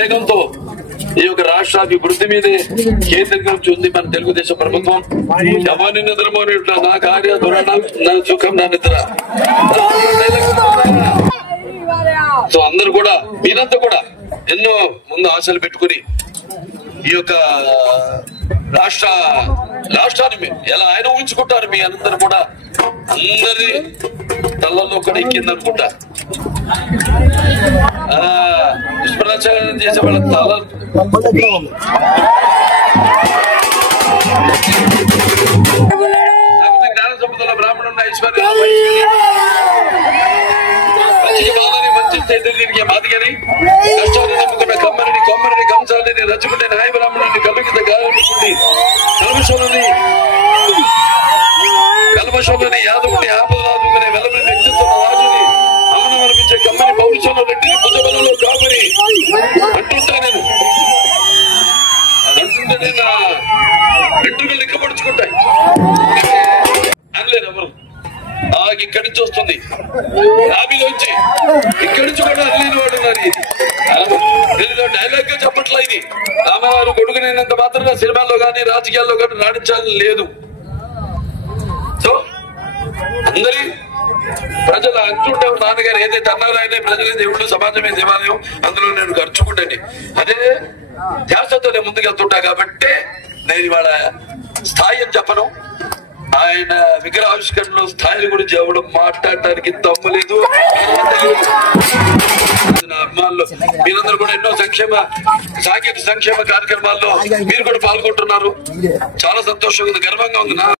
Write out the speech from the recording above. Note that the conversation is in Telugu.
వేగంతో ఈ యొక్క రాష్ట్ర అభివృద్ధి మీదే కేంద్రీకరించి ఉంది మన తెలుగుదేశం ప్రభుత్వం. ఎవరిని నిద్రపోని నా కార్య దురణం నా సుఖం నా నిద్ర. సో అందరూ కూడా మీరంతా కూడా ఎన్నో ముందు ఆశలు పెట్టుకుని ఈ యొక్క రాష్ట్రాన్ని ఎలా ఆయన ఊహించుకుంటారు. మీ అందరు కూడా అందరి తలల్లో కూడా ఎక్కిందనుకుంటా. దుష్ప్రచారం చేసే వాళ్ళ తల జ్ఞాన సంపదల బ్రాహ్మణున్న ఐశ్వర్య మంచి చైతన్యానికి మాదిగని కష్టాన్ని నమ్ముకున్న కొమ్మరిని కంసాలని రచుకుంటే నాయ బ్రాహ్మణుని కలుగిత గాలి కల్మషంలోని యాదవుని ఆపదలాదుకునే వెలబడి వ్యక్తిత్వం రాజుని అమనం అనిపించే కమ్మని పౌరుషంలో రెడ్డిని బుద్ధబలంలో కాపుని అంటుంటా నేను. అది అంటుంటేనే నా వెంట్రుకలు ఇక్కపడుచుకుంటాయి అనలేరు ఎవరు. ఇక్కడి నుంచి వస్తుంది రాబీలోంచి ఇక్కడి నుంచి కూడా అనలేని వాడు ఉన్నారు. ఇది డైలాగ్ గా చెప్పట్లా. ఇది రామగారు కొడుకునైనంత మాత్రంగా సినిమాల్లో కానీ రాజకీయాల్లో కానీ రాణించాలని లేదు. సో అందరి ప్రజలు అంటుంటే నాన్నగారు ఏదైతే అన్నారో ఆయన ప్రజలే దేవుళ్ళు సమాజమే దేవాలయం అందులో నేను ఖర్చుకుంటాను అదే ధ్యాసతో నేను ముందుకెళ్తుంటా. కాబట్టి నేను ఇవాళ స్థాయి అని చెప్పను. ఆయన విగ్రహావిష్కరణలో స్థాయిల గురించి ఎవడు మాట్లాడటానికి దమ్ములేదు. నా అభిమానులు మీరందరూ కూడా ఎన్నో సాంఘిక సంక్షేమ కార్యక్రమాల్లో మీరు కూడా పాల్గొంటున్నారు. చాలా సంతోషంగా ఉంది, గర్వంగా ఉంది.